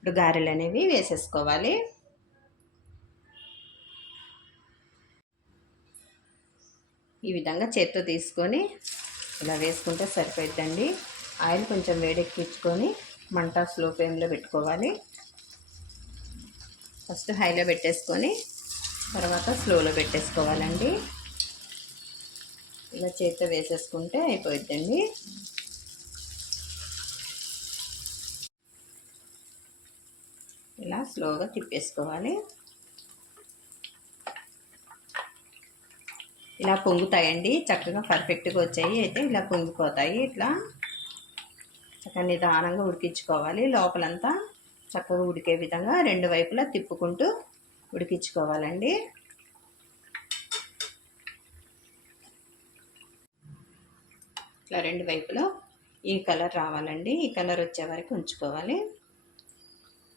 ఇప్పుడు గారెలు అనేవి వేసేసుకోవాలి. ఈ విధంగా చేత్తో తీసుకొని ఇలా వేసుకుంటే సరిపోద్దండి. ఆయిల్ కొంచెం వేడెక్కించుకొని మంట స్లో ఫ్లేమ్లో పెట్టుకోవాలి. ఫస్ట్ హైలో పెట్టేసుకొని తర్వాత స్లోలో పెట్టేసుకోవాలండి. ఇలా చేత్తో వేసేసుకుంటే అయిపోద్దండి. ఇలా స్లోగా తిప్పేసుకోవాలి. ఇలా పొంగుతాయండి, చక్కగా పర్ఫెక్ట్గా వచ్చాయి. అయితే ఇలా పొంగిపోతాయి. ఇట్లా చక్కగా నిదానంగా ఉడికించుకోవాలి. లోపలంతా చక్కగా ఉడికే విధంగా రెండు వైపులా తిప్పుకుంటూ ఉడికించుకోవాలండి. ఇట్లా రెండు వైపులో ఈ కలర్ రావాలండి. ఈ కలర్ వచ్చే వరకు ఉంచుకోవాలి.